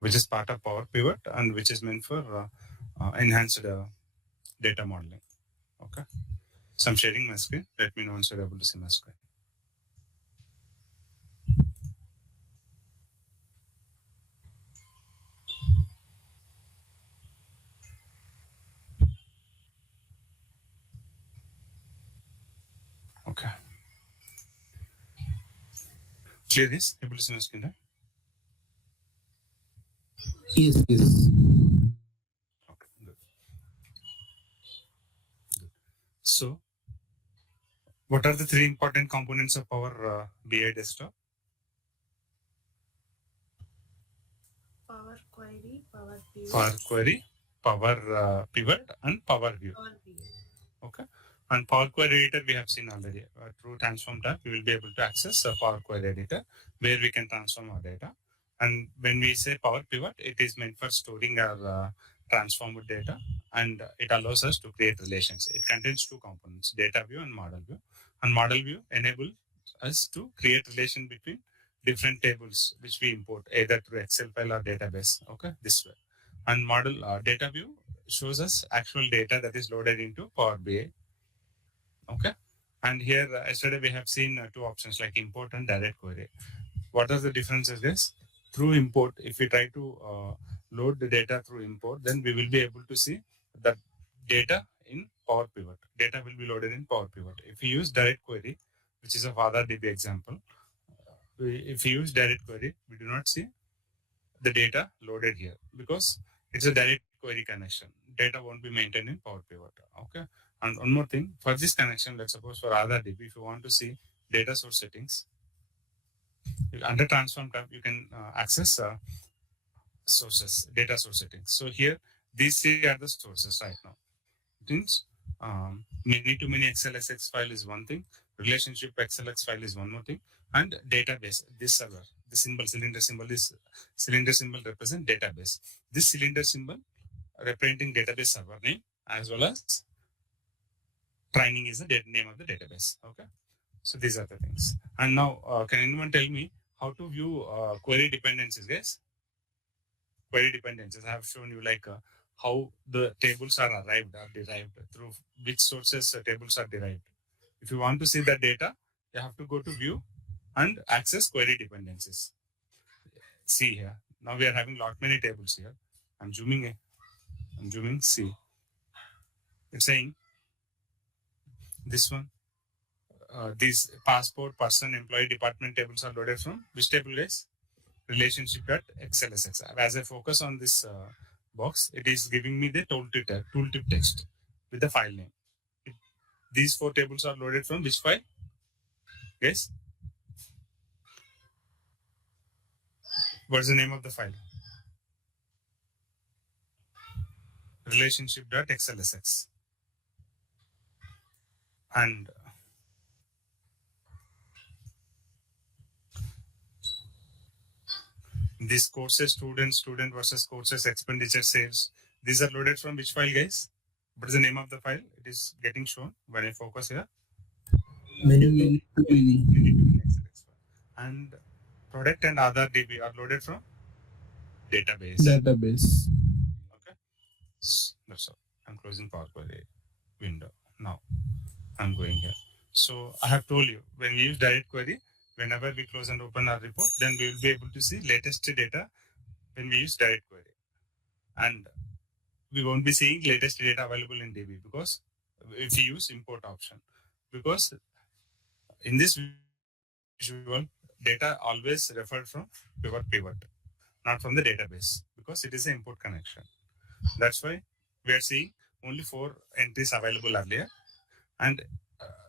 which is part of Power Pivot and which is meant for enhanced data modeling. Okay. So I'm sharing my screen. Let me know once you're able to see my screen. Okay. Clear this? Able to see my screen, right? Yes, yes. Okay, good. So, what are the three important components of our BI desktop? Power Query, Power Pivot. Power Query, Power Pivot, and Power View. Power Pivot. Okay. And Power Query Editor we have seen already. Through Transform tab, we will be able to access a Power Query Editor where we can transform our data. And when we say Power Pivot, it is meant for storing our transformed data, and it allows us to create relations. It contains two components, data view and model view. And model view enables us to create relation between different tables which we import either through Excel file or database. Okay, this way. And model data view shows us actual data that is loaded into Power BI. Okay. And here, yesterday we have seen two options like import and direct query. What are the differences? Yes. Through import, if we try to load the data through import, then we will be able to see the data in Power Pivot. Data will be loaded in Power Pivot. If we use direct query, which is a Father DB example, if we use direct query, we do not see the data loaded here because it's a direct query connection. Data won't be maintained in Power Pivot. Okay. And one more thing, for this connection, let's suppose for Aadhaar DB, if you want to see data source settings, under Transform tab, you can access sources, data source settings. So here, these three are the sources right now. It means many-to-many XLSX file is one thing, relationship XLX file is one more thing, and database, this server, the symbol, cylinder symbol represent database. This cylinder symbol representing database server name as well as training is the name of the database. Okay. So these are the things. And now, can anyone tell me how to view query dependencies, guys? Query dependencies. I have shown you like how the tables are arrived or derived through which sources tables are derived. If you want to see the data, you have to go to view and access query dependencies. See here. Now we are having lot many tables here. I'm zooming. See. It's saying this one. These passport, person, employee, department tables are loaded from which table, guys? Relationship.xlsx. As I focus on this box, it is giving me the tooltip text with the file name. These four tables are loaded from which file? Yes. What's the name of the file? Relationship.xlsx. And these courses, student versus courses, expenditure, sales. These are loaded from which file, guys? What is the name of the file? It is getting shown when I focus here. Many. And product and other DB are loaded from database. Okay. That's all. I'm closing Power Query window. Now I'm going here. So I have told you when we use direct query, whenever we close and open our report, then we will be able to see latest data when we use direct query. And we won't be seeing latest data available in DB because if we use import option, because in this visual data always referred from pivot, not from the database because it is an import connection. That's why we are seeing only 4 entries available earlier, and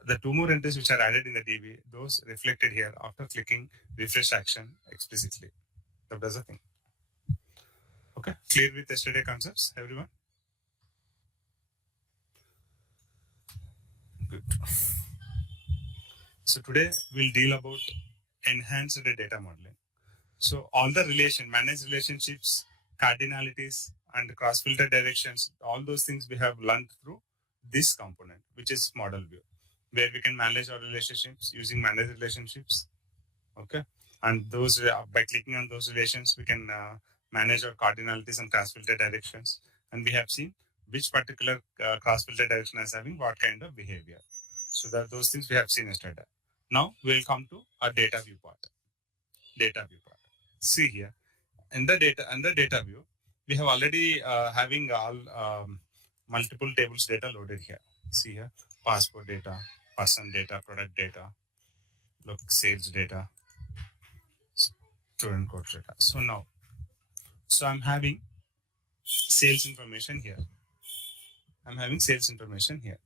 the 2 more entries which are added in the DB, those reflected here after clicking refresh action explicitly. That does a thing. Okay, clear with yesterday concepts, everyone? Good. So today we'll deal about enhanced data modeling. So all the managed relationships, cardinalities, and cross-filter directions, all those things we have learned through this component, which is model view, where we can manage our relationships using managed relationships. Okay. And those by clicking on those relations, we can manage our cardinalities and cross filter directions, and we have seen which particular cross filter direction is having what kind of behavior. So that those things we have seen yesterday. Now we'll come to our data view part. Data view part. See here in the data view, we have already having all multiple tables data loaded here. See here, passport data, person data, product data, look sales data, student code data. So I'm having sales information here. I'm having sales information here.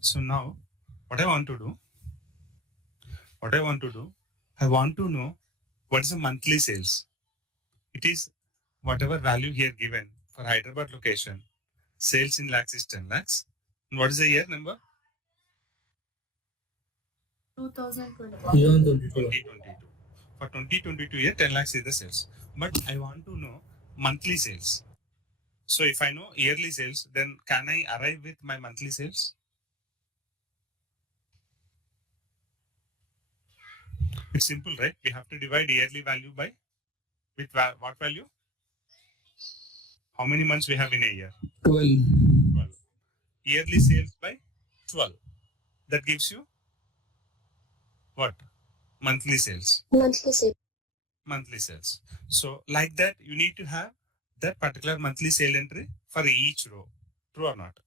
So now what I want to do, I want to know what is the monthly sales. It is whatever value here given for Hyderabad location. Sales in lakhs is 10 lakhs. And what is the year number? 2020. 2022. For 2022 year, 10 lakhs is the sales. But I want to know monthly sales. So if I know yearly sales, then can I arrive with my monthly sales? It's simple, right? We have to divide yearly value by with what value? How many months we have in a year? 12. 12. Yearly sales by 12. That gives you what? Monthly sales. Monthly sales. So like that, you need to have that particular monthly sale entry for each row. True or not?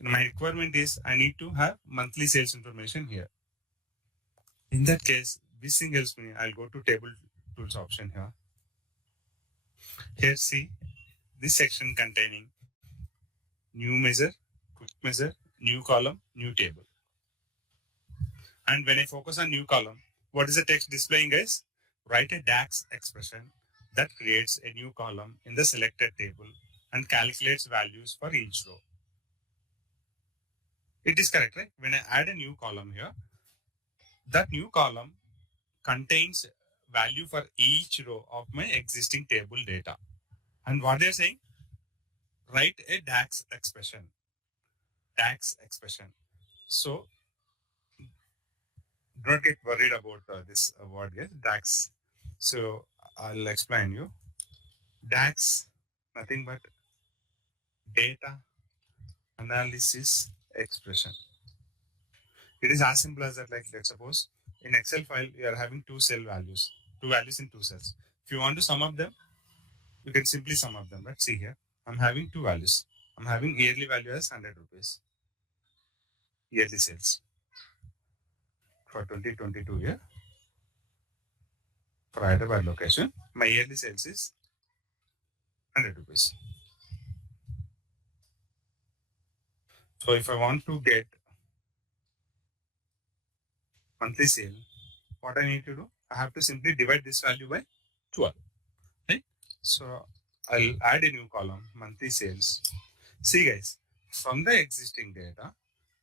My requirement is I need to have monthly sales information here. In that case, this thing helps me. I'll go to table tools option here. Here, see this section containing new measure, quick measure, new column, new table. And when I focus on new column, what is the text displaying, guys? Write a DAX expression that creates a new column in the selected table and calculates values for each row. It is correct, right? When I add a new column here, that new column contains value for each row of my existing table data. And what they're saying, write a DAX expression. DAX expression. So don't get worried about this word, guys. DAX. So I'll explain you. DAX, nothing but data analysis expression. It is as simple as that. Like, let's suppose in Excel file, you are having two values in two cells. If you want to sum up them, you can simply sum up them. Let's see here. I'm having two values. I'm having yearly value as 100 rupees. Yearly sales for 2022 year. For Hyderabad location, my yearly sales is 100 rupees. So if I want to get monthly sale, what I need to do, I have to simply divide this value by 12. Right? So I'll add a new column, monthly sales. See guys, from the existing data,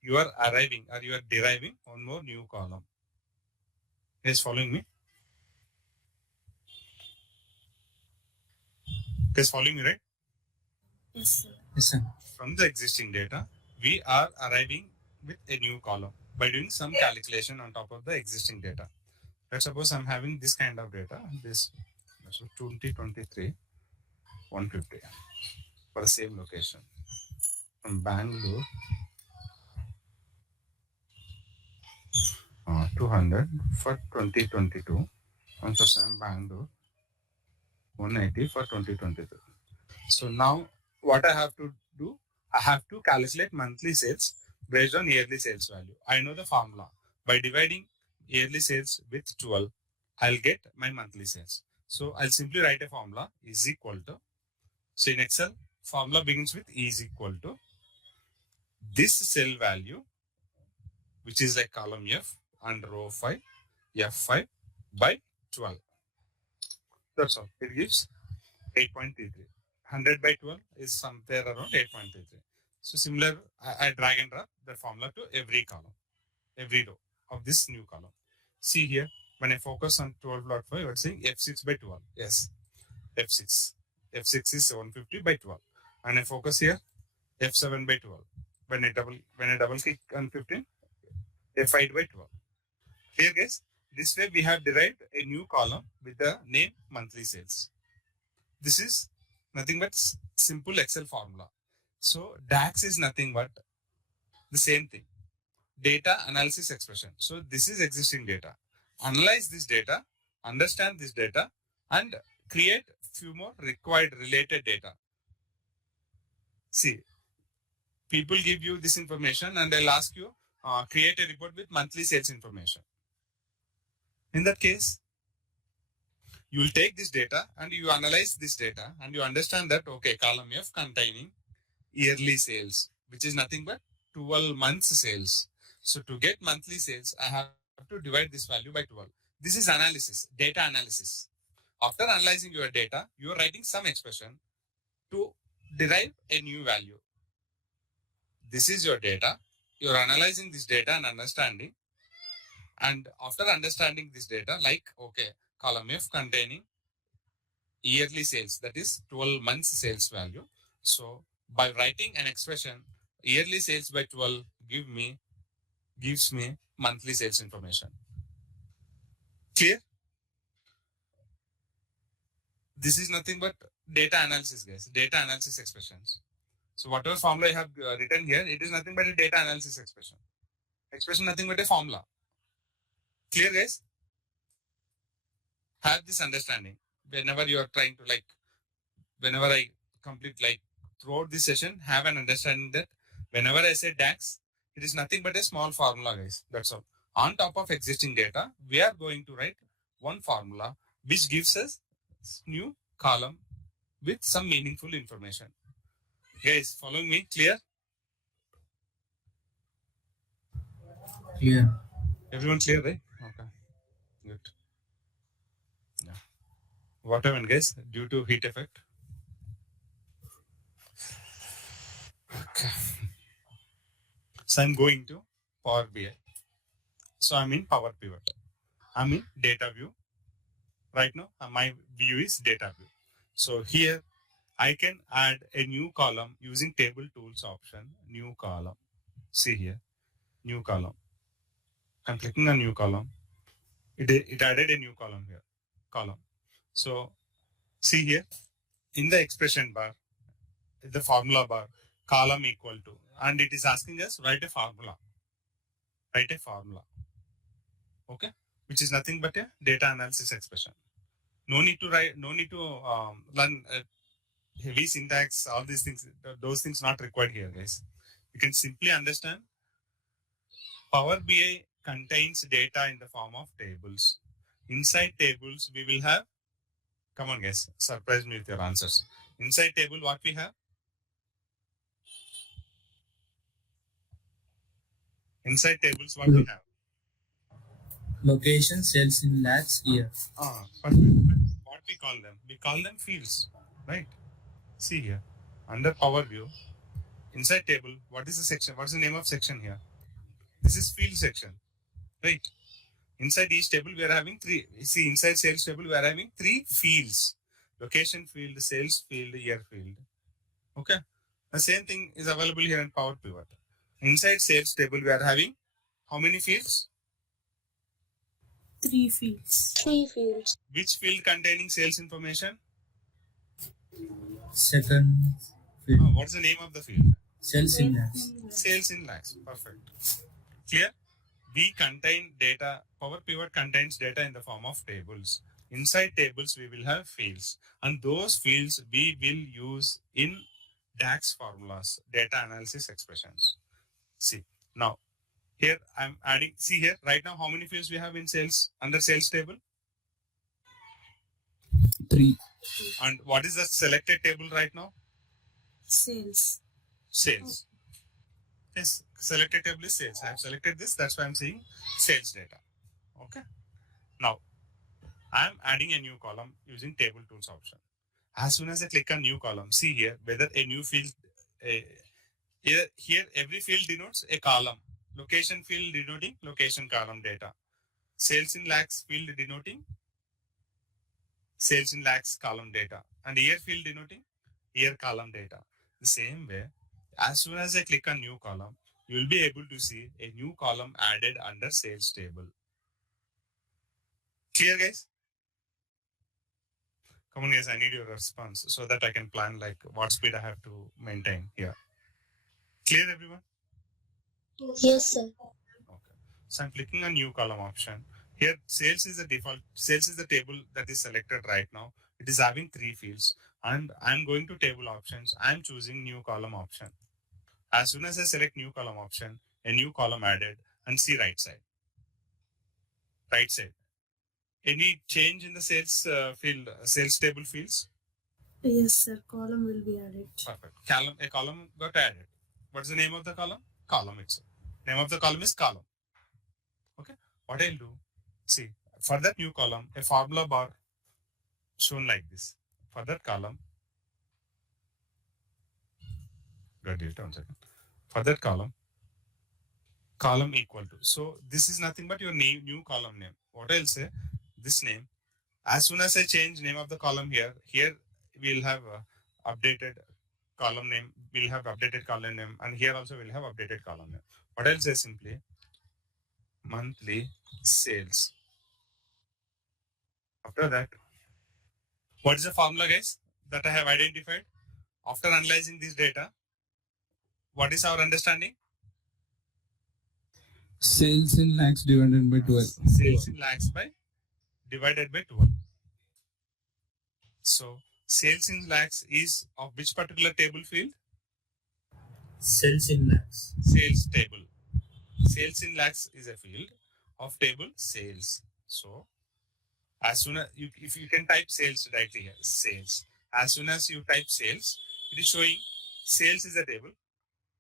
you are arriving or you are deriving one more new column. Is following me? Is following me, right? Yes, sir. Yes, sir. From the existing data, we are arriving with a new column by doing some calculation on top of the existing data. Let's suppose I'm having this kind of data, this 2023 150 for the same location from Bangalore, 200 for 2022, and for same Bangalore 180 for 2023. So now what I have to do, I have to calculate monthly sales based on yearly sales value. I know the formula. By dividing yearly sales with 12, I'll get my monthly sales. So I'll simply write a formula is equal to, so in Excel, formula begins with is equal to this cell value, which is like column F and row 5, F5 by 12. That's all. It gives 8.33. 100 by 12 is somewhere around 8.33. So similar, I drag and drop the formula to every column, every row of this new column. See here, when I focus on 12.5, you're saying F6 by 12. Yes, F6. F6 is 750 by 12. And I focus here, F7 by 12. When I double click on 15, F5 by 12. Clear guys? This way we have derived a new column with the name monthly sales. This is nothing but simple Excel formula. So DAX is nothing but the same thing. Data analysis expression. So this is existing data. Analyze this data, understand this data, and create few more required related data. See, people give you this information and they'll ask you, create a report with monthly sales information. In that case, you will take this data and you analyze this data and you understand that, okay, column F containing yearly sales, which is nothing but 12 months sales. So to get monthly sales, I have to divide this value by 12. This is analysis, data analysis. After analyzing your data, you are writing some expression to derive a new value. This is your data. You are analyzing this data and understanding. And after understanding this data, like, okay, column F containing yearly sales, that is 12 months sales value. So by writing an expression, yearly sales by 12 gives me monthly sales information. Clear? This is nothing but data analysis, guys. Data analysis expressions. So whatever formula I have written here, it is nothing but a data analysis expression. Expression nothing but a formula. Clear, guys? Have this understanding whenever you are trying to, like, whenever I complete, like, throughout this session, have an understanding that whenever I say DAX, it is nothing but a small formula, guys. That's all. On top of existing data, we are going to write one formula which gives us new column with some meaningful information. Guys, following me? Clear? Clear. Everyone clear, right? Okay. Good. Yeah. What happened, guys? Due to heat effect? Okay. So I'm going to Power BI. So I'm in Power Pivot. I'm in Data View. Right now, my view is Data View. So here, I can add a new column using Table Tools option. New column. See here, new column. I'm clicking on new column. It added a new column here. Column. So see here, in the expression bar, the formula bar, column equal to, and it is asking us write a formula. Write a formula. Okay, which is nothing but a data analysis expression. No need to write. No need to learn heavy syntax. All these things. Those things not required here, guys. You can simply understand. Power BI contains data in the form of tables. Inside tables, we will have. Come on, guys. Surprise me with your answers. Inside table, what we have? Inside tables, what we have? Location sales in lakhs year. Perfect. What we call them? We call them fields, right? See here, under Power View, inside table, what is the section? What's the name of section here? This is field section, right? Inside each table, we are having three. See, inside sales table, we are having three fields: location field, sales field, year field. Okay. The same thing is available here in Power Pivot. Inside sales table, we are having how many fields? 3 fields. Which field containing sales information? Second field. What's the name of the field? Sales in lakhs. Sales in lakhs. Perfect. Clear? We contain data. Power Pivot contains data in the form of tables. Inside tables, we will have fields. And those fields we will use in DAX formulas, data analysis expressions. See, now, here I'm adding, see here, right now, how many fields we have in sales, under sales table? 3. And what is the selected table right now? Sales. Sales. Yes, selected table is sales. I have selected this, that's why I'm saying sales data. Okay. Now, I'm adding a new column using table tools option. As soon as I click on new column, see here whether a new field, here every field denotes a column. Location field denoting location column data. Sales in lakhs field denoting sales in lakhs column data. And year field denoting year column data. The same way, as soon as I click on new column, you will be able to see a new column added under sales table. Clear, guys? Come on, guys. I need your response so that I can plan like what speed I have to maintain here. Clear, everyone? Yes, sir. Okay. So I'm clicking on new column option. Here, sales is the default. Sales is the table that is selected right now. It is having 3 fields, and I'm going to table options. I'm choosing new column option. As soon as I select new column option, a new column added, and see right side. Right side. Any change in the sales field, sales table fields? Yes, sir. Column will be added. Perfect. A column got added. What's the name of the column? Column itself. Name of the column is column. Okay. What I'll do, see, for that new column, a formula bar shown like this. For that column, got it. 1 second. For that column equal to. So this is nothing but your new column name. What I'll say, this name. As soon as I change name of the column here we'll have updated column name. We'll have updated column name, and here also we'll have updated column name. What I'll say simply monthly sales. After that, what is the formula, guys, that I have identified? After analyzing this data, what is our understanding? Sales in lakhs divided by 12. Sales in lakhs by divided by 12. So sales in lakhs is of which particular table field? Sales in lakhs. Sales table. Sales in lakhs is a field of table sales. So as soon as if you can type sales directly here, sales. As soon as you type sales, it is showing sales is a table.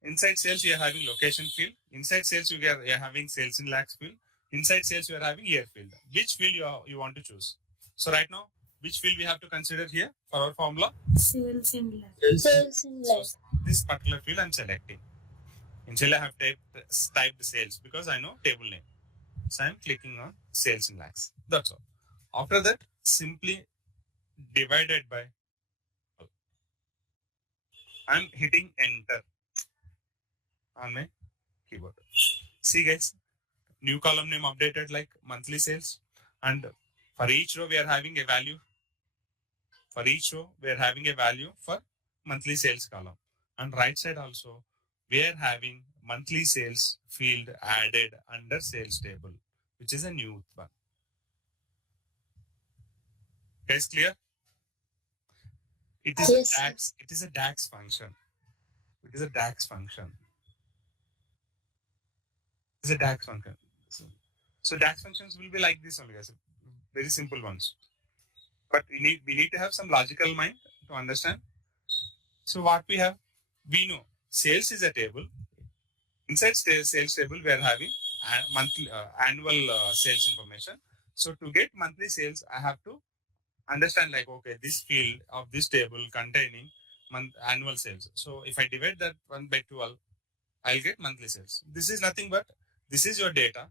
Inside sales, you are having location field. Inside sales, you are having sales in lakhs field. Inside sales, you are having year field. Which field you want to choose? So right now, which field we have to consider here for our formula? Sales in lakhs. Sales. in So this particular field I'm selecting. Initially, I have typed sales because I know table name. So I'm clicking on sales in lakhs. That's all. After that, simply divided by. I'm hitting enter on my keyboard. See, guys, new column name updated like monthly sales, and for each row we are having a value. For each row we are having a value for monthly sales column, and right side also we are having monthly sales field added under sales table, which is a new one. Guys, clear? It is Yes, a DAX. It is a DAX function. It is a DAX function. It's a DAX function. So DAX functions will be like this only, guys. Very simple ones. But we need to have some logical mind to understand. So what we have, we know sales is a table. Inside sales table, we are having monthly annual sales information. So to get monthly sales, I have to understand like, okay, this field of this table containing annual sales. So if I divide that 1 by 12, I'll get monthly sales. This is nothing but this is your data,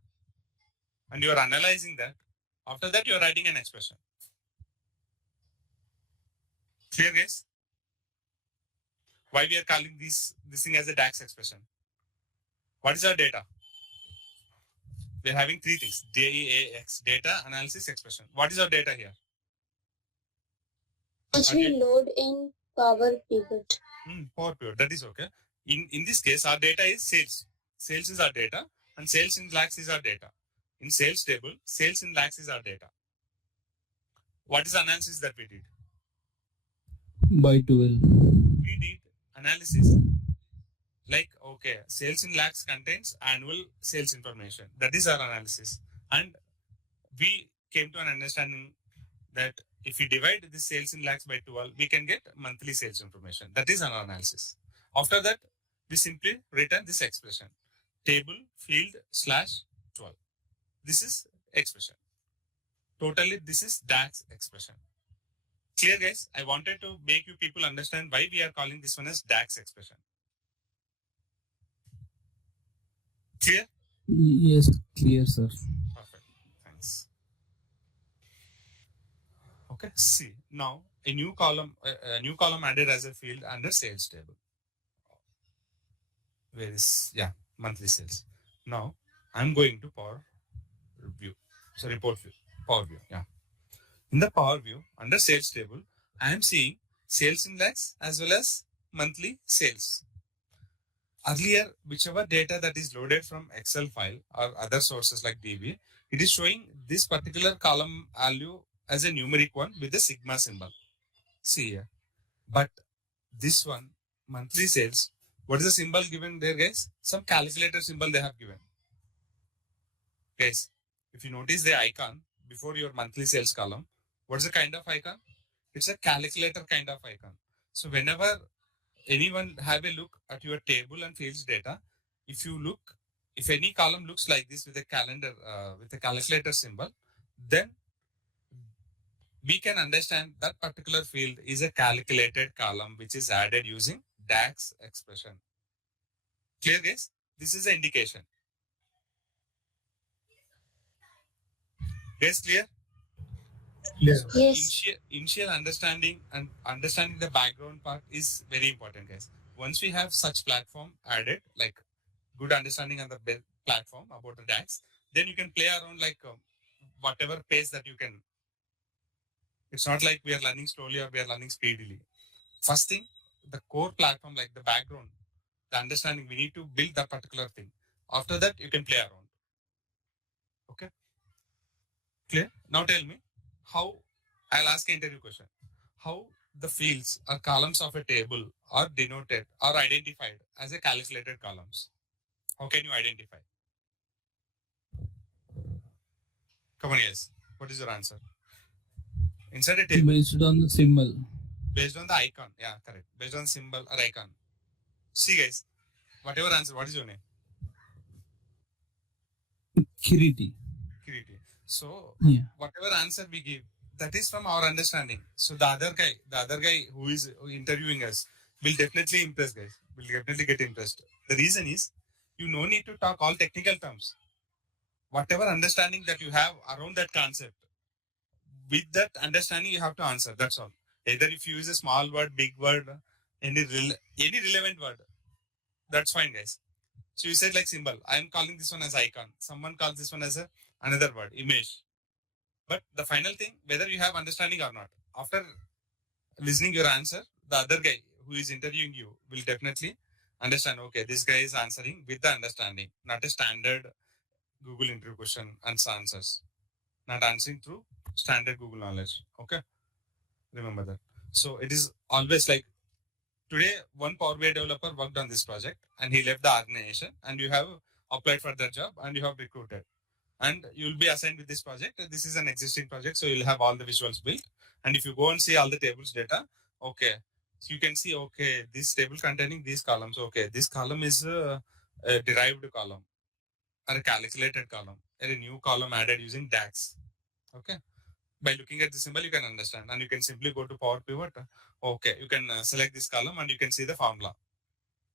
and you are analyzing that. After that, you are writing an expression. Clear, guys? Why we are calling this thing as a DAX expression? What is our data? We are having 3 things: DAX, data, analysis, expression. What is our data here? which we load in Power Pivot. Power pivot. That is okay. In this case, our data is sales. Sales is our data, and sales in lakhs is our data. In sales table, sales in lakhs is our data. What is the analysis that we did? By 12. We did analysis like, okay, sales in lakhs contains annual sales information. That is our analysis. And we came to an understanding that if we divide the sales in lakhs by 12, we can get monthly sales information. That is our analysis. After that, we simply return this expression: table field /12. This is expression. Totally, this is DAX expression. Clear, guys? I wanted to make you people understand why we are calling this one as DAX expression. Clear? Yes, clear, sir. Perfect. Thanks. Okay. See, now a new column added as a field under sales table. Where is monthly sales. Now I'm going to Power View. So report view. Power View. Yeah. In the Power View, under sales table, I am seeing sales in lakhs as well as monthly sales. Earlier, whichever data that is loaded from Excel file or other sources like DB, it is showing this particular column value as a numeric one with the sigma symbol. See here. But this one, monthly sales, what is the symbol given there, guys? Some calculator symbol they have given. Guys, if you notice the icon before your monthly sales column, what is the kind of icon? It's a calculator kind of icon. So whenever anyone have a look at your table and fields data, if you look, if any column looks like this with a calendar, with a calculator symbol, then we can understand that particular field is a calculated column which is added using DAX expression. Clear, guys? This is an indication. Guys, clear? Yes. Yes. Initial understanding and understanding the background part is very important, guys. Once we have such platform added, like good understanding on the platform about the DAX, then you can play around like whatever pace that you can. It's not like we are learning slowly or we are learning speedily. First thing, the core platform, like the background, the understanding, we need to build that particular thing. After that, you can play around. Okay? Clear? Now tell me how, I'll ask an interview question. How the fields or columns of a table are denoted or identified as a calculated columns. How can you identify? Come on, yes. What is your answer? Inside a table, Based on the symbol. based on the icon. Yeah, correct. Based on symbol or icon. See, guys, whatever answer, what is your name? Kiriti. Kiriti. So, Yeah. whatever answer we give, that is from our understanding. So, the other guy who is interviewing us will definitely impress, guys. Will definitely get impressed. The reason is, you no need to talk all technical terms. Whatever understanding that you have around that concept, with that understanding, you have to answer. That's all. Either if you use a small word, big word, any relevant word, that's fine, guys. So you said like symbol. I am calling this one as icon. Someone calls this one as another word, image. But the final thing, whether you have understanding or not, after listening your answer, the other guy who is interviewing you will definitely understand. Okay, this guy is answering with the understanding, not a standard Google interview question and answers. Not answering through standard Google knowledge. Okay, remember that. So it is always like today one Power BI developer worked on this project and he left the organization and you have applied for that job and you have recruited and you will be assigned with this project. This is an existing project, so you'll have all the visuals built. And if you go and see all the tables data, okay, so you can see, okay, this table containing these columns, okay, this column is a derived column or a calculated column, or a new column added using DAX. Okay. By looking at the symbol, you can understand, and you can simply go to Power Pivot. Okay, you can select this column and you can see the formula.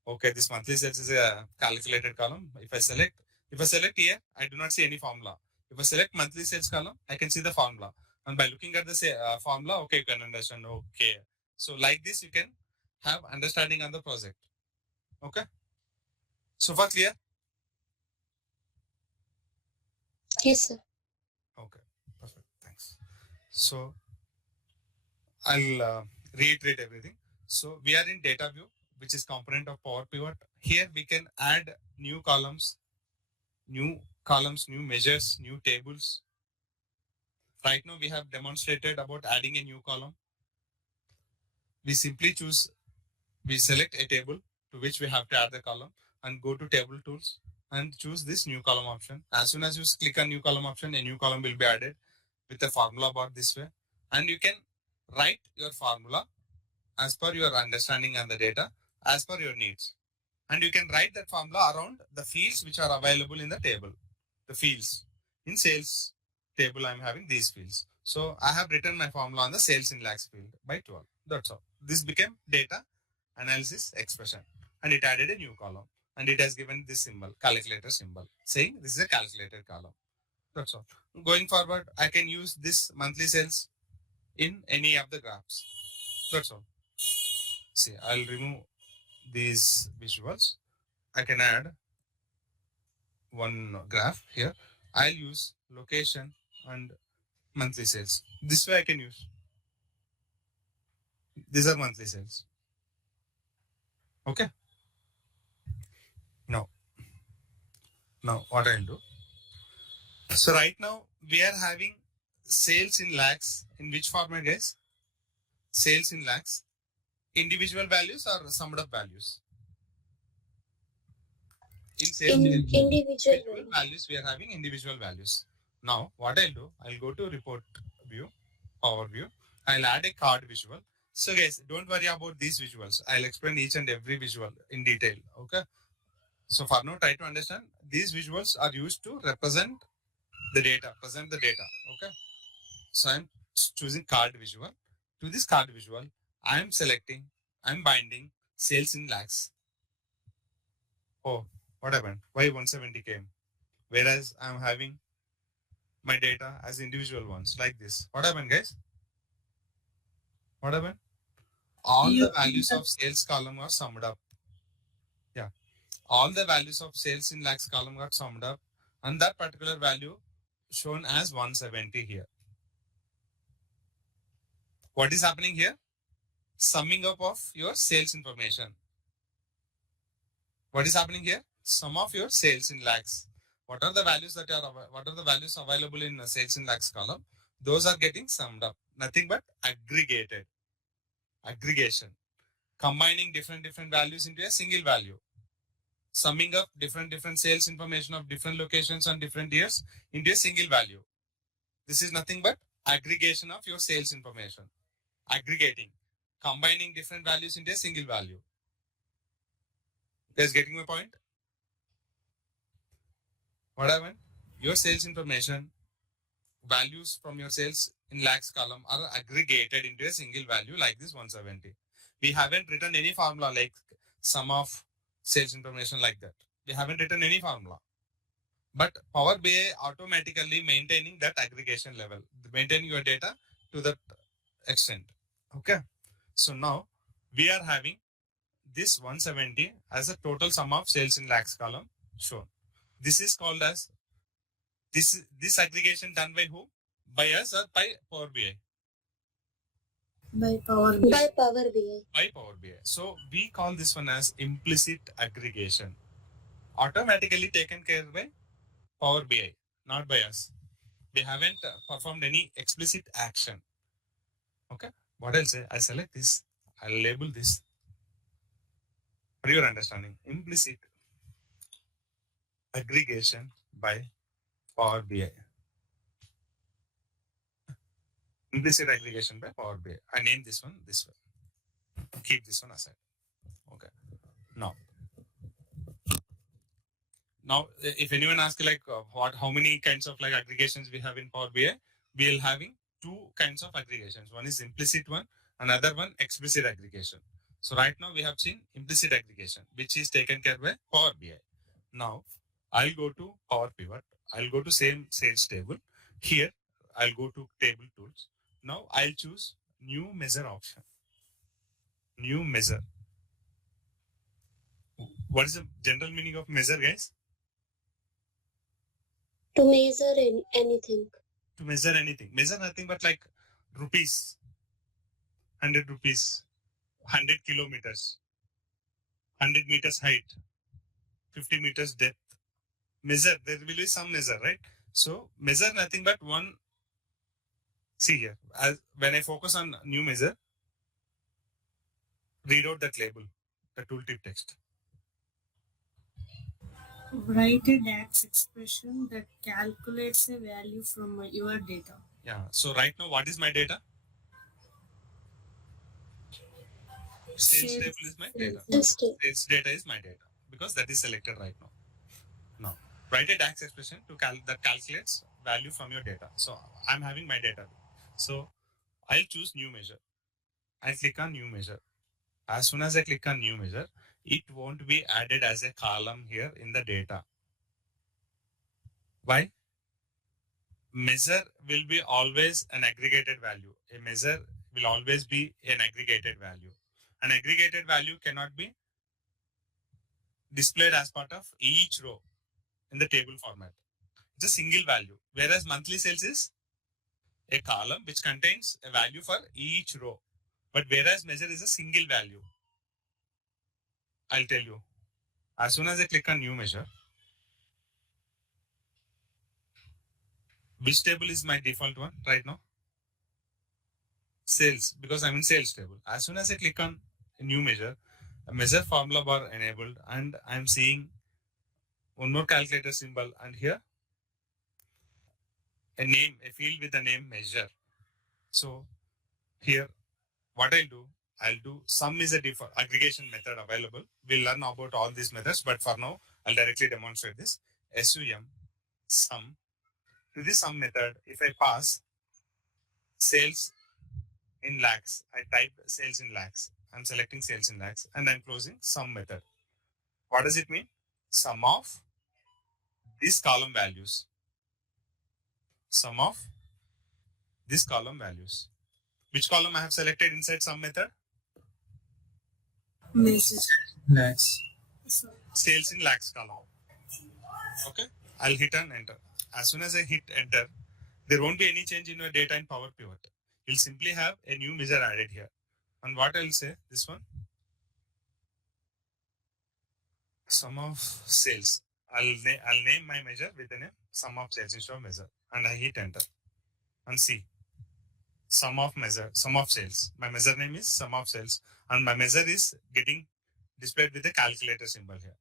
Okay, this monthly sales is a calculated column. If I select here, I do not see any formula. If I select monthly sales column, I can see the formula. And by looking at the formula, okay, you can understand. Okay, so like this, you can have understanding on the project. Okay, so far clear? Yes, sir. Okay, perfect. Thanks. So I'll reiterate everything. So we are in data view, which is component of Power Pivot. Here we can add new columns, new measures, new tables. Right now we have demonstrated about adding a new column. We simply we select a table to which we have to add the column and go to table tools and choose this new column option. As soon as you click on new column option, a new column will be added with a formula bar this way. And you can write your formula as per your understanding and the data, as per your needs. And you can write that formula around the fields which are available in the table. The fields. In sales table, I'm having these fields. So I have written my formula on the sales in lakhs field by 12. That's all. This became data analysis expression. And it added a new column. And it has given this symbol, calculator symbol, saying this is a calculated column. That's all. Going forward, I can use this monthly sales in any of the graphs. That's all. See, I'll remove these visuals. I can add one graph here. I'll use location and monthly sales. This way I can use. These are monthly sales. Okay. Now what I'll do. So right now we are having sales in lakhs. In which format, guys? Sales in lakhs. Individual values or summed up values? In sales In Individual. individual individual values, we are having individual values. Now, what I'll do, I'll go to report view, power view. I'll add a card visual. So, guys, don't worry about these visuals. I'll explain each and every visual in detail. Okay. So, for now, try to understand these visuals are used to represent the data, present the data. Okay. So, I'm choosing card visual. To this card visual, I'm selecting, I'm binding sales in lakhs. Oh, what happened? Why 170 came? Whereas I'm having my data as individual ones like this. What happened, guys? What happened? All the values of sales column are summed up. Yeah. All the values of sales in lakhs column got summed up, and that particular value shown as 170 here. What is happening here? Summing up of your sales information. What is happening here? Sum of your sales in lakhs. What are the values what are the values available in sales in lakhs column? Those are getting summed up. Nothing but aggregated. Aggregation. Combining different values into a single value, summing up different sales information of different locations and different years into a single value. This is nothing but aggregation of your sales information. Aggregating, combining different values into a single value. You guys getting my point? What happened? Your sales information, values from your sales in lakhs column are aggregated into a single value like this 170. We haven't written any formula like sum of sales information like that. We haven't written any formula. But Power BI automatically maintaining that aggregation level, maintaining your data to that extent. Okay. So now we are having this 170 as a total sum of sales in lakhs column shown. This is called as this aggregation done by who? By us or by Power BI? by Power BI. By Power BI. By Power BI. So we call this one as implicit aggregation. Automatically taken care by Power BI, not by us. We haven't performed any explicit action. Okay. What I'll say, I select this, I'll label this for your understanding. Implicit aggregation by Power BI. Implicit aggregation by Power BI. I name this one this way. Keep this one aside. Okay. Now, if anyone asks like how many kinds of like aggregations we have in Power BI, we will having two kinds of aggregations. One is implicit one, another one explicit aggregation. So right now we have seen implicit aggregation, which is taken care by Power BI. Now I'll go to Power Pivot. I'll go to same sales table. Here I'll go to table tools. Now I'll choose new measure option. New measure. What is the general meaning of measure, guys? To measure anything. To measure anything. Measure nothing but like rupees, 100 rupees, 100 kilometers, 100 meters height, 50 meters depth. Measure, there will be some measure, right? So measure nothing but one. See here, as when I focus on new measure, read out that label, the tooltip text. Write a DAX expression that calculates a value from your data. Yeah. So right now, what is my data? Sales table is my data. Sales data is my data because that is selected right now. Now, write a DAX expression to that calculates value from your data. So I'm having my data. So I'll choose new measure. I click on new measure. As soon as I click on new measure, it won't be added as a column here in the data. Why? Measure will be always an aggregated value. A measure will always be an aggregated value. An aggregated value cannot be displayed as part of each row in the table format. It's a single value. Whereas monthly sales is a column which contains a value for each row. But whereas measure is a single value. I'll tell you. As soon as I click on new measure, which table is my default one right now? Sales, because I'm in sales table. As soon as I click on a new measure, a measure formula bar enabled, and I'm seeing one more calculator symbol, and here a name, a field with the name measure. So here, what I'll do sum is a default aggregation method available. We'll learn about all these methods, but for now, I'll directly demonstrate this. Sum. To this sum method, if I pass sales in lakhs, I type sales in lakhs. I'm selecting sales in lakhs and I'm closing sum method. What does it mean? Sum of these column values. Sum of this column values. Which column I have selected inside sum method? Measure. Lakhs. Sorry. Sales in lakhs column. Okay. I'll hit and enter. As soon as I hit enter, there won't be any change in your data in Power Pivot. You'll simply have a new measure added here. And what I'll say, this one, sum of sales. I'll name my measure with the name sum of sales instead of measure. And I hit enter. And see, sum of sales. My measure name is sum of sales. And my measure is getting displayed with the calculator symbol here.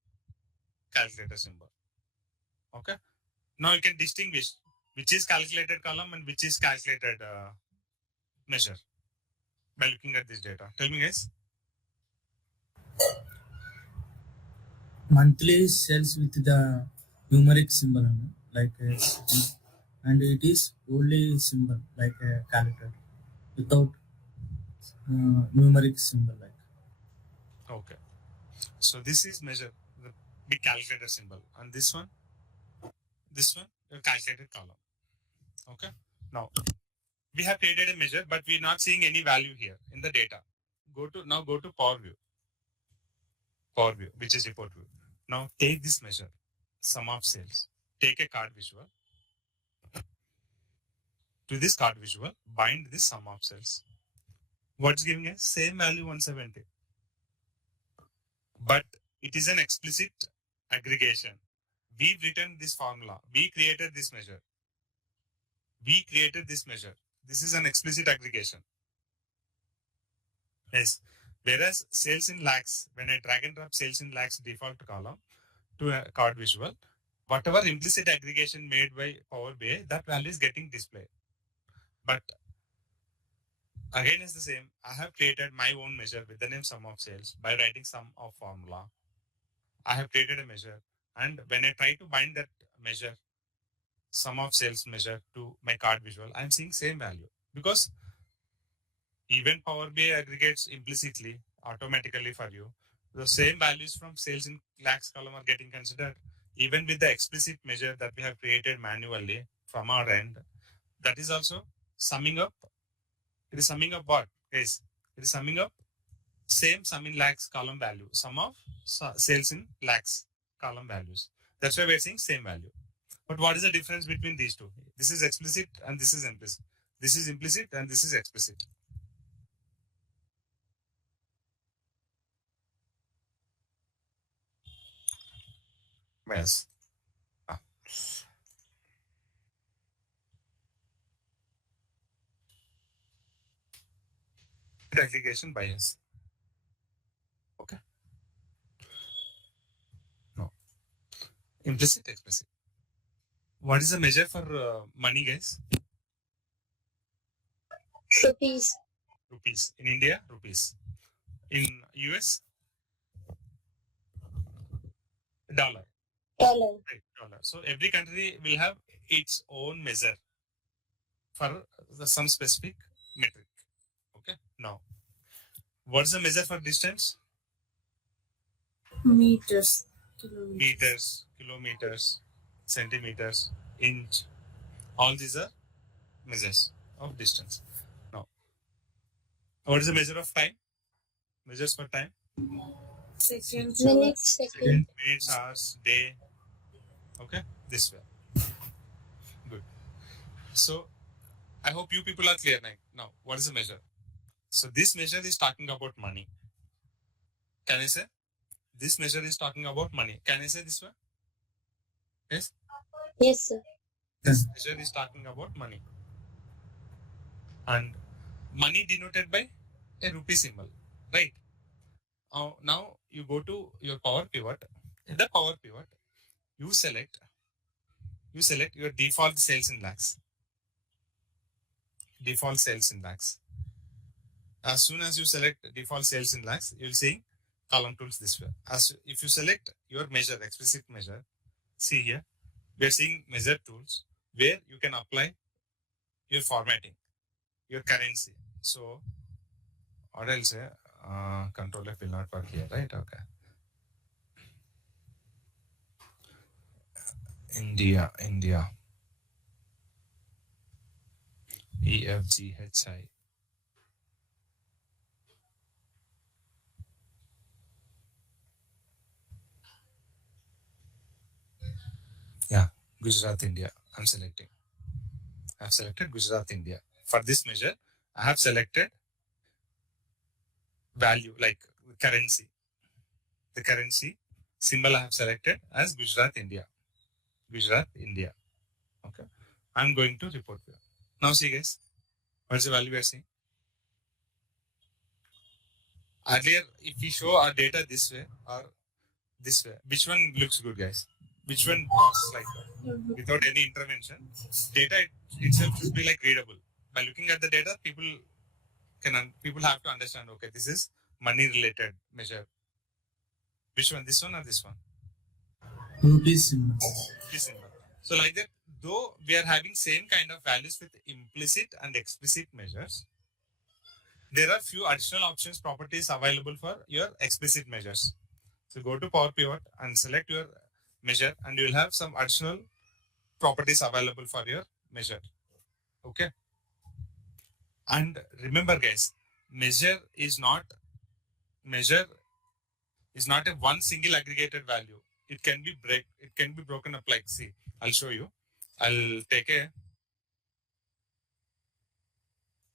Calculator symbol. Okay. Now you can distinguish which is calculated column and which is calculated measure by looking at this data. Tell me, guys. Monthly sells with the numeric symbol, like and it is only symbol like a calculator without numeric symbol like. Okay. So this is measure, the big calculator symbol, and this one, a calculated column. Okay. Now we have created a measure, but we're not seeing any value here in the data. Go to Power View, which is report view. Now take this measure, sum of sales. Take a card visual. To this card visual, bind this sum of sales. What's giving us? Same value 170. But it is an explicit aggregation. We've written this formula. We created this measure. This is an explicit aggregation. Yes. Whereas sales in lakhs, when I drag and drop sales in lakhs default column to a card visual, whatever implicit aggregation made by Power BI, that value is getting displayed. But again, it's the same. I have created my own measure with the name sum of sales by writing sum of formula. I have created a measure, and when I try to bind that measure, sum of sales measure, to my card visual, I'm seeing same value, because even Power BI aggregates implicitly, automatically for you. The same values from sales in lakhs column are getting considered, even with the explicit measure that we have created manually from our end. That is also summing up. It is summing up what, guys? It is summing up same sum in lakhs column value, sum of sales in lakhs column values. That's why we're saying same value. But what is the difference between these two? This is explicit and this is implicit. This is implicit and this is explicit. Yes. Aggregation bias. Okay. No. Implicit, explicit. What is the measure for money, guys? Rupees. Rupees. In India, rupees. In US, dollar. Dollar. Right, dollar. So every country will have its own measure for some specific metric. Okay. Now, what's the measure for distance? Meters. Meters, kilometers, centimeters, inch. All these are measures of distance. Now, what is the measure of time? Measures for time? Seconds. Minutes. Second. Minutes, hours, day. Okay, this way. Good. So I hope you people are clear now. What is the measure? So this measure is talking about money. Can I say? This measure is talking about money. Can I say this one? Yes? Yes, sir. This measure is talking about money. And money denoted by a rupee symbol. Right? Now you go to your power pivot. In the power pivot, you select your default sales in lakhs. Default sales in lakhs. As soon as you select default sales in lakhs, you'll see column tools this way. As if you select your measure, explicit measure, see here, we are seeing measure tools where you can apply your formatting, your currency. So what I'll say, control F will not work here, right? Okay. India, EFGHI. Yeah, Gujarat, India. I'm selecting. I've selected Gujarat, India. For this measure, I have selected value like currency. The currency symbol I have selected as Gujarat, India. Gujarat, India. Okay. I'm going to report here. Now see guys, what's the value we are seeing? Earlier, if we show our data this way or this way, which one looks good, guys? Which one talks like without any intervention? Data itself should be like readable. By looking at the data, people people have to understand. Okay, this is money related measure. Which one? This one or this one? Rupee symbol. This symbol. So like that, though we are having same kind of values with implicit and explicit measures, there are few additional options properties available for your explicit measures. So go to Power Pivot and select your measure and you will have some additional properties available for your measure. Okay. And remember guys, measure is not a one single aggregated value. It can be broken up like, see, I'll show you. I'll take a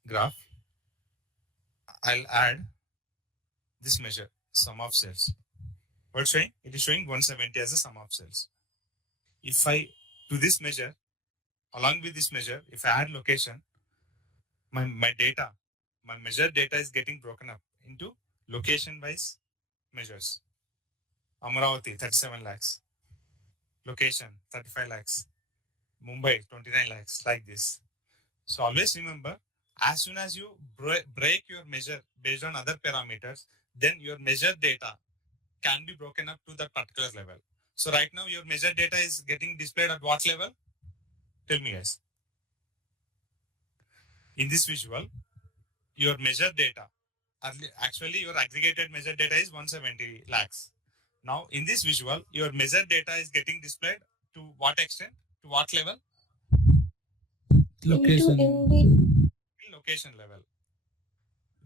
graph. I'll add this measure, sum of sales. What's showing? It is showing 170 as a sum of sales. If I do this measure, along with this measure, if I add location, my measure data is getting broken up into location wise measures. Amaravati, 37 lakhs. Location, 35 lakhs. Mumbai, 29 lakhs, like this. So always remember, as soon as you break your measure based on other parameters, then your measure data can be broken up to that particular level. So right now your measure data is getting displayed at what level? Tell me guys. In this visual, your measure data, actually your aggregated measure data is 170 lakhs. Now in this visual, your measure data is getting displayed to what extent? To what level? Location. Location level.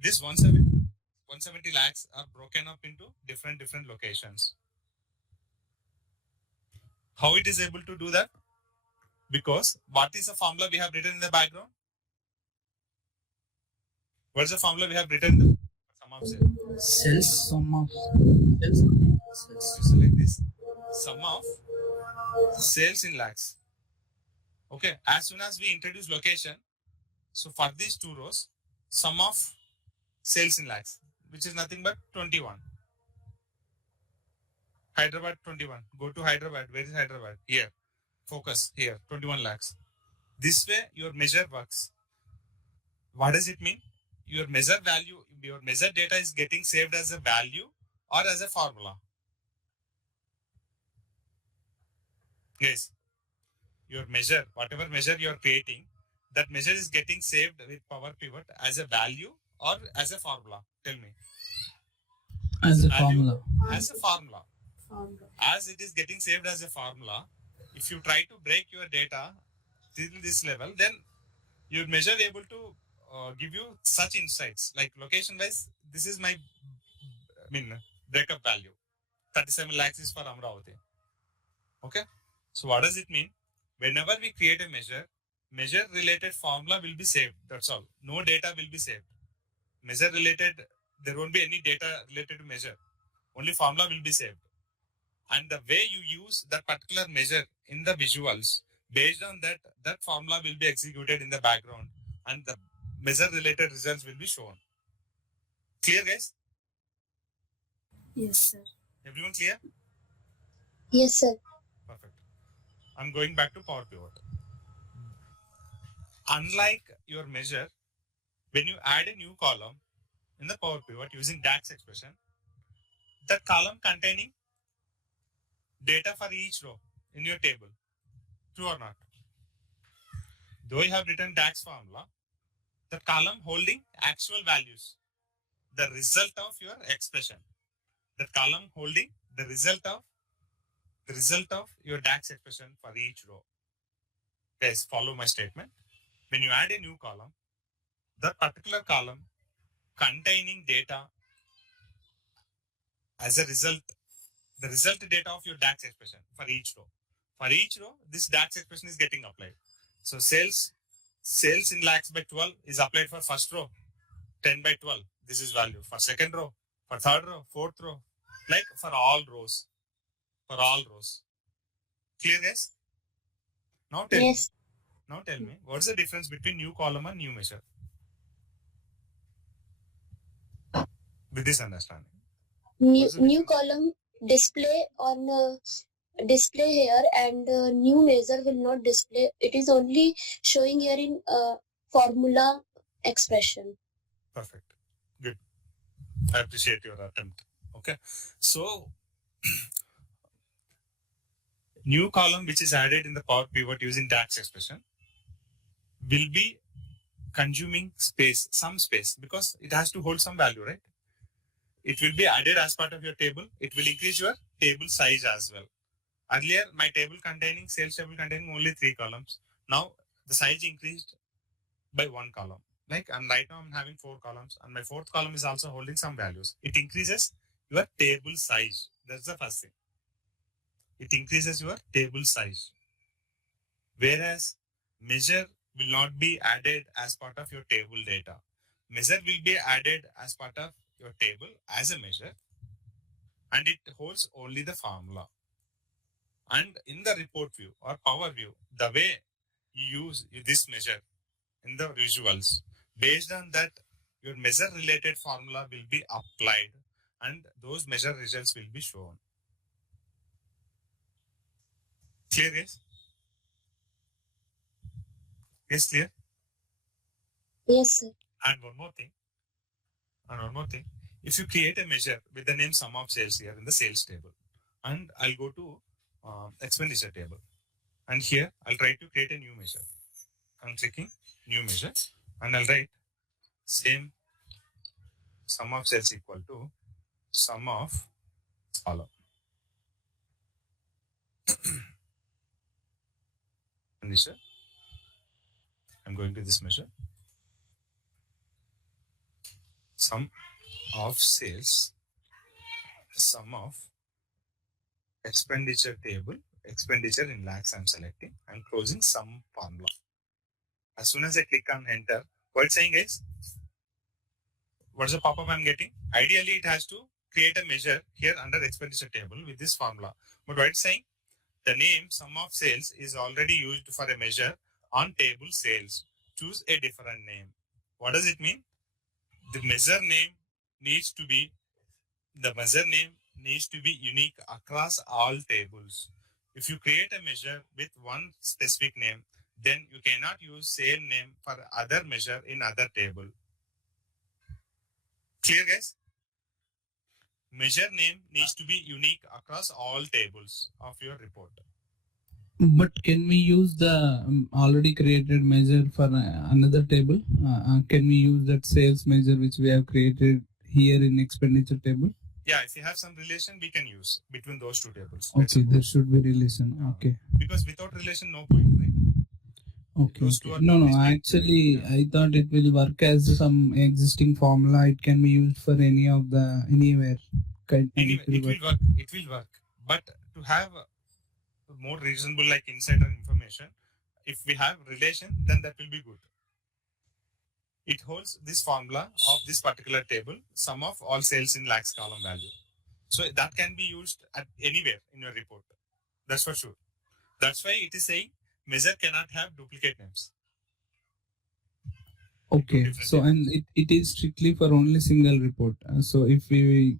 This 170 lakhs are broken up into different locations. How it is able to do that? Because what is the formula we have written in the background? What is the formula we have written in the sum of sales? Sales sum of sales. You select this sum of sales in lakhs. Okay, as soon as we introduce location, so for these two rows, sum of sales in lakhs, which is nothing but 21. Hyderabad 21. Go to Hyderabad. Where is Hyderabad? Here. Focus here. 21 lakhs. This way your measure works. What does it mean? Your measure data is getting saved as a value or as a formula. Yes. Your measure, whatever measure you are creating, that measure is getting saved with Power Pivot as a value or as a formula. Tell me. As a Value, formula. As a formula. As it is getting saved as a formula, if you try to break your data till this level, then your measure able to give you such insights like location wise. This is my breakup value. 37 lakhs is for Amravati. Okay. So what does it mean? Whenever we create a measure, measure related formula will be saved. That's all. No data will be saved. Measure related, there won't be any data related to measure. Only formula will be saved. And the way you use that particular measure in the visuals, based on that, that formula will be executed in the background and the measure related results will be shown. Clear, guys? Yes, sir. Everyone clear? Yes, sir. Perfect. I'm going back to Power Pivot. Unlike your measure, when you add a new column in the Power Pivot using DAX expression, that column containing data for each row in your table. True or not? Though you have written DAX formula, the column holding actual values, the result of your expression. The column holding the result of your DAX expression for each row. Guys, follow my statement. When you add a new column, the particular column containing data as a result, the result data of your DAX expression for each row. For each row, this DAX expression is getting applied. So sales in lakhs by 12 is applied for first row, 10 by 12. This is value. For second row, for third row, fourth row, like for all rows. For all rows. Clear, guys? Now tell me, what's the difference between new column and new measure? With this understanding. New column display on display here, and new measure will not display. It is only showing here in formula expression. Perfect. Good. I appreciate your attempt. Okay. So, new column which is added in the Power Pivot using DAX expression will be consuming space, some space, because it has to hold some value, right? It will be added as part of your table. It will increase your table size as well. Earlier, my sales table containing only 3 columns. Now, the size increased by 1 column. And right now I'm having 4 columns, and my 4th column is also holding some values. It increases your table size. That's the first thing. It increases your table size. Whereas measure will not be added as part of your table data. Measure will be added as part of your table as a measure, and it holds only the formula. And in the report view or power view, the way you use this measure in the visuals, based on that, your measure related formula will be applied and those measure results will be shown. Clear, guys? Yes, clear? Yes, sir. And one more thing. If you create a measure with the name sum of sales here in the sales table, and I'll go to expenditure table, and here I'll try to create a new measure. I'm clicking new measure, and I'll write same sum of sales equal to sum of column. Expenditure. I'm going to this measure. Sum of sales, sum of expenditure table, expenditure in lakhs I'm selecting. I'm closing sum formula. As soon as I click on enter, what's saying is, what's the pop-up I'm getting? Ideally, it has to create a measure here under expenditure table with this formula. But what it's saying, the name sum of sales is already used for a measure on table sales. Choose a different name. What does it mean? The measure name needs to be unique across all tables. If you create a measure with one specific name, then you cannot use same name for other measure in other table. Clear, guys? Measure name needs to be unique across all tables of your report. But can we use the already created measure for another table? Can we use that sales measure which we have created here in expenditure table? Yeah, if you have some relation, we can use between those two tables. Okay, there should be relation. Okay. Because without relation, no point, right? Okay. No. Actually, I thought it will work as some existing formula. It can be used for anywhere. Anyway, it will work. But to have more reasonable insider information, if we have relation, then that will be good. It holds this formula of this particular table, sum of all sales in lakhs column value. So that can be used at anywhere in your report. That's for sure. That's why it is saying measure cannot have duplicate names. Okay, different so and it is strictly for only single report. So if we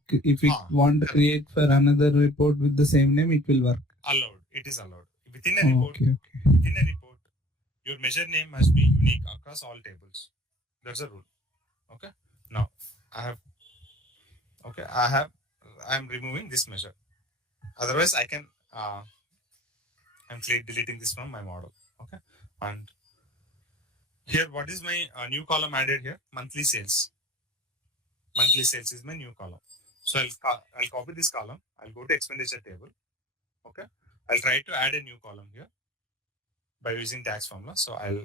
want to correct. create for another report with the same name, it will work. Allowed. It is allowed. Within a Oh, report, okay. within a report, your measure name must be unique across all tables. That's a rule. Okay. Now I'm removing this measure. Otherwise, I can I'm deleting this from my model. Okay. And here, what is my new column added here? Monthly sales. Monthly sales is my new column. So I'll copy this column. I'll go to expenditure table. Okay. I'll try to add a new column here by using DAX formula. So I'll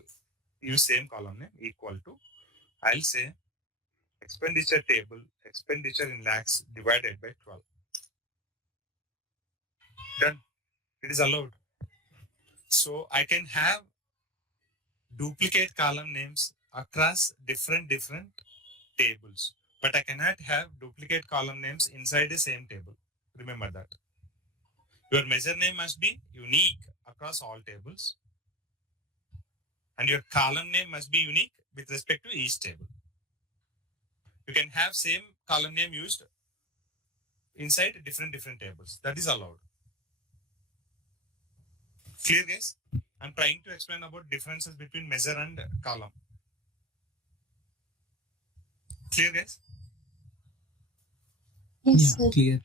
use same column name equal to, I'll say expenditure table, expenditure in lakhs divided by 12. Done. It is allowed. So I can have duplicate column names across different tables, but I cannot have duplicate column names inside the same table. Remember that. Your measure name must be unique across all tables, and your column name must be unique with respect to each table. You can have same column name used inside different tables. That is allowed. Clear, guys? I'm trying to explain about differences between measure and column. Clear, guys? Yes, Yeah, sir. clear.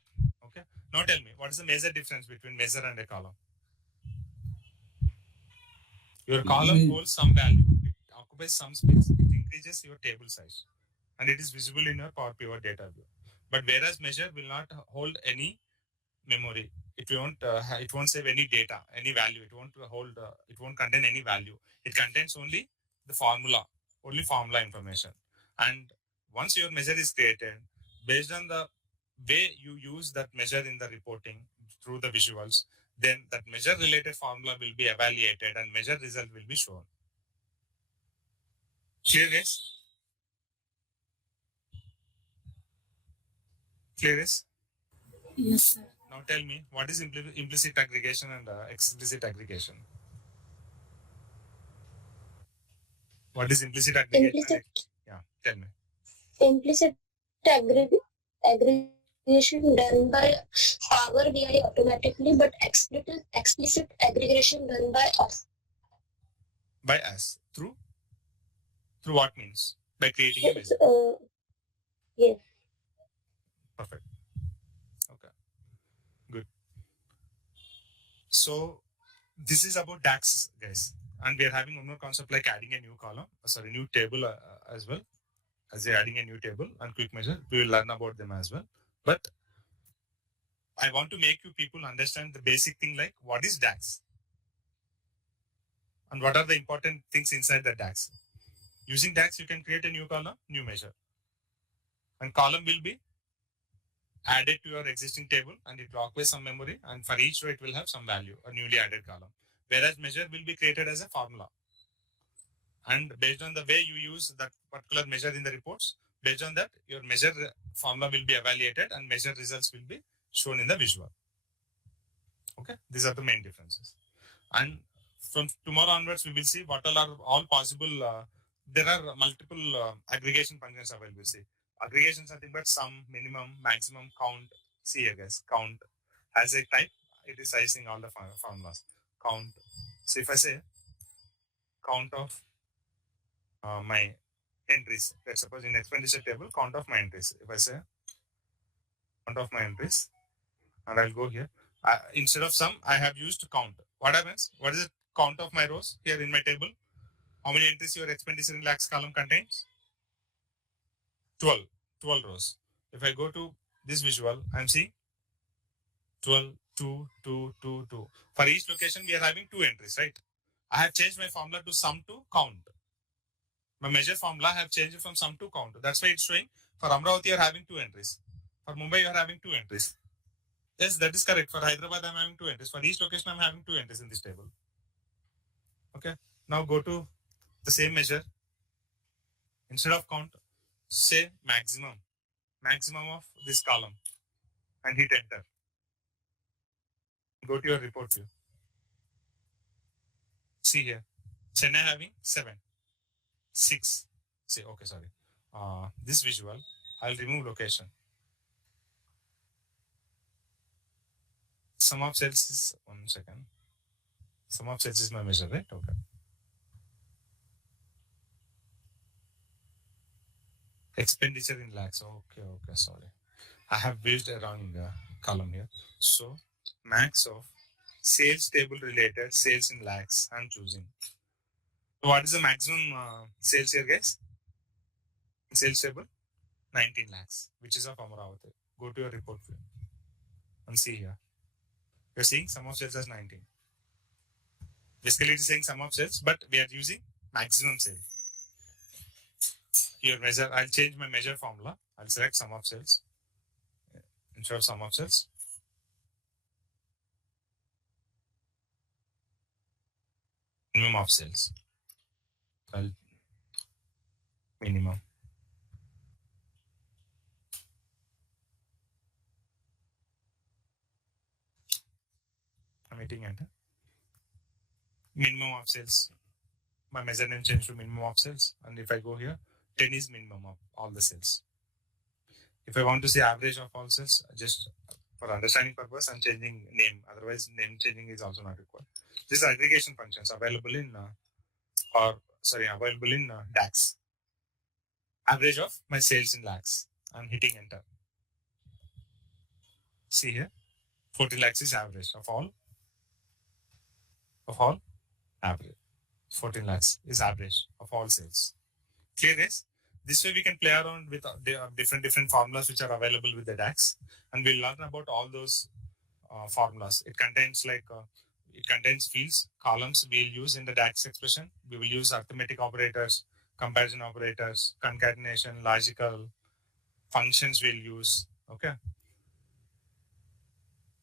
Okay. Now tell me, what is the major difference between measure and a column? Your column holds some value. It occupies some space. It increases your table size, and it is visible in your Power Pivot data view. But whereas measure will not hold any memory, it won't save any data, any value. It won't contain any value. It contains only the formula information. And once your measure is created, based on the way you use that measure in the reporting through the visuals, then that measure related formula will be evaluated and measure result will be shown. Clear, guys? Clear, guys? Yes, sir. Now tell me, what is implicit aggregation and explicit aggregation? What is implicit aggregation? Implicit, Tell me. implicit aggregation done by Power BI automatically, but explicit aggregation done by us. By us. Through what means? By creating a measure. Yes. Perfect. Okay. Good. So this is about DAX, guys. And we are having one more concept like adding a new column, new table as well. As you're adding a new table and quick measure, we will learn about them as well. But I want to make you people understand the basic thing like what is DAX and what are the important things inside the DAX. Using DAX, you can create a new column, new measure. And column will be added to your existing table and it will occupy some memory, and for each row it will have some value, a newly added column. Whereas measure will be created as a formula. And based on the way you use that particular measure in the reports, based on that, your measure formula will be evaluated and measure results will be shown in the visual. Okay, these are the main differences. And from tomorrow onwards, we will see what are all possible. There are multiple aggregation functions available. See, aggregation is nothing but sum, minimum, maximum, count. See here, guys, count as a type. It is sizing all the formulas. Count. So if I say count of my entries, let's suppose in expenditure table, count of my entries. If I say count of my entries, and I'll go here. Instead of sum, I have used count. What happens? What is the count of my rows here in my table? How many entries your expenditure in lakhs column contains? 12 rows. If I go to this visual, I'm seeing 12, 2, 2, 2, 2. For each location, we are having 2 entries, right? I have changed my formula to sum to count. My measure formula I have changed it from sum to count. That's why it's showing for Amravati, you are having 2 entries. For Mumbai, you are having 2 entries. Yes, that is correct. For Hyderabad, I'm having 2 entries. For each location, I'm having 2 entries in this table. Okay. Now go to the same measure. Instead of count, say maximum of this column, and hit enter. Go to your report view. See here, Chennai having 7, 6. See, okay, sorry. This visual, I'll remove location. Sum of cells is 1 second. Sum of cells is my measure, right? Okay. Expenditure in lakhs. Okay, sorry. I have used a wrong column here. So, max of sales table related sales in lakhs, I'm choosing. So what is the maximum sales here, guys? Sales table? 19 lakhs, which is of Amaravati. Go to your report view and see here. You're seeing sum of sales as 19. Basically, it is saying sum of sales, but we are using maximum sale. Your measure, I'll change my measure formula. I'll select sum of sales. Instead of sum of sales, minimum of sales. I'll minimum. I'm hitting enter. Minimum of sales. My measure name changed to minimum of sales. And if I go here, 10 is minimum of all the sales. If I want to see average of all sales, just for understanding purpose, I'm changing name. Otherwise, name changing is also not required. This is aggregation functions available in available in DAX. Average of my sales in lakhs. I'm hitting enter. See here, 40 lakhs is average of all average. 14 lakhs is average of all sales. Clear, guys? This way we can play around with different formulas which are available with the DAX, and we'll learn about all those formulas. It contains fields, columns we'll use in the DAX expression. We will use arithmetic operators, comparison operators, concatenation, logical functions we'll use. Okay.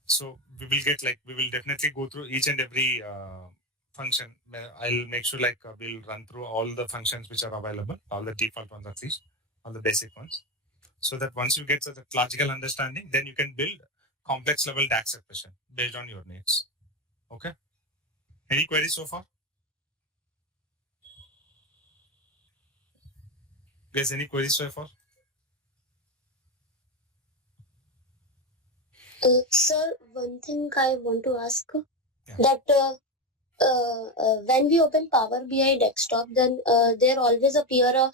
So we will definitely go through each and every function. I'll make sure we'll run through all the functions which are available, all the default ones at least, all the basic ones, so that once you get to the logical understanding, then you can build complex level DAX expression based on your needs. Okay. Any queries so far? Guys, any queries so far? Sir, one thing I want to ask Yeah. that when we open Power BI desktop, then there always appear a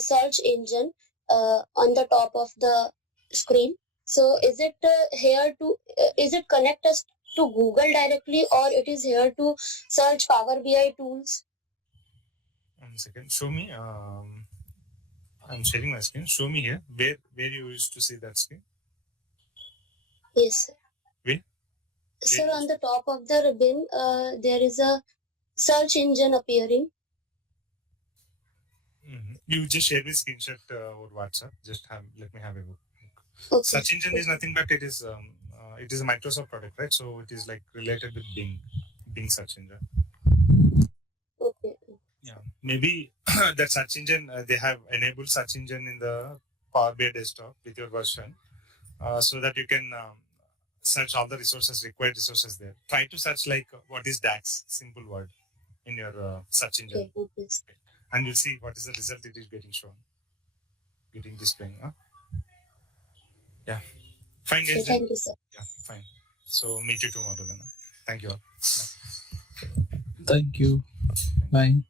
search engine on the top of the screen. So is it here to is it connect us to Google directly, or it is here to search Power BI tools? 1 second. Show me. I'm sharing my screen. Show me here where you used to see that screen. Yes, sir. Where? Sir, on the top of the ribbon, there is a search engine appearing. Mm-hmm. You just share the screenshot over WhatsApp. Let me have a look. Okay. Search engine is nothing but it is a Microsoft product, right? So it is related with Bing search engine. Okay. Yeah, maybe that search engine they have enabled search engine in the Power BI desktop with your version, so that you can search all the required resources there. Try to search what is DAX, simple word, in your search engine, Okay. and you'll see what is the result it is getting displaying. Yeah, fine, guys. Thank you, sir. Yeah, fine. So meet you tomorrow then. Thank you all. Thank you. Bye.